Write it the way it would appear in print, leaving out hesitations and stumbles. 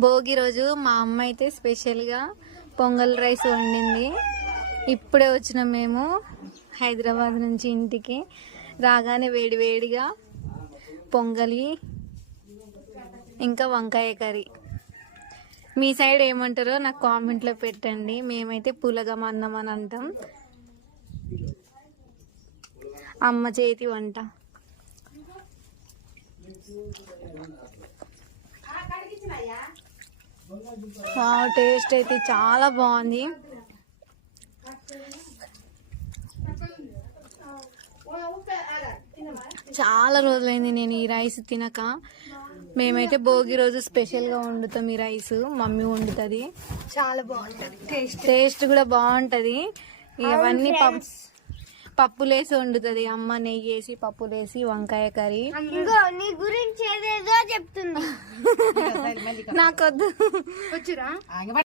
భోగి రోజు మా అమ్మ అయితే స్పెషల్గా పొంగల్ రైస్ వండింది. ఇప్పుడే వచ్చినాం మేము హైదరాబాద్ నుంచి ఇంటికి. రాగానే వేడివేడిగా పొంగలి ఇంకా వంకాయ కర్రీ. మీ సైడ్ ఏమంటారో నాకు కామెంట్లో పెట్టండి. మేమైతే పులగం అన్నం అని అంటాం. అమ్మ చేతి వంట. టేస్ట్ అయితే చాలా బాగుంది. చాలా రోజులైంది నేను ఈ రైస్ తినక. మేమైతే భోగి రోజు స్పెషల్గా వండుతాం ఈ రైస్. మమ్మీ వండుతుంది, చాలా బాగుంటది. టేస్ట్ కూడా బాగుంటది. ఇవన్నీ పప్పులేసి వండుతుంది అమ్మ. నెయ్యి వేసి పప్పులేసి వంకాయ కర్రీ. నీ గురించి ఏదేదో చెప్తుంది. నాకొద్దు. వచ్చురా.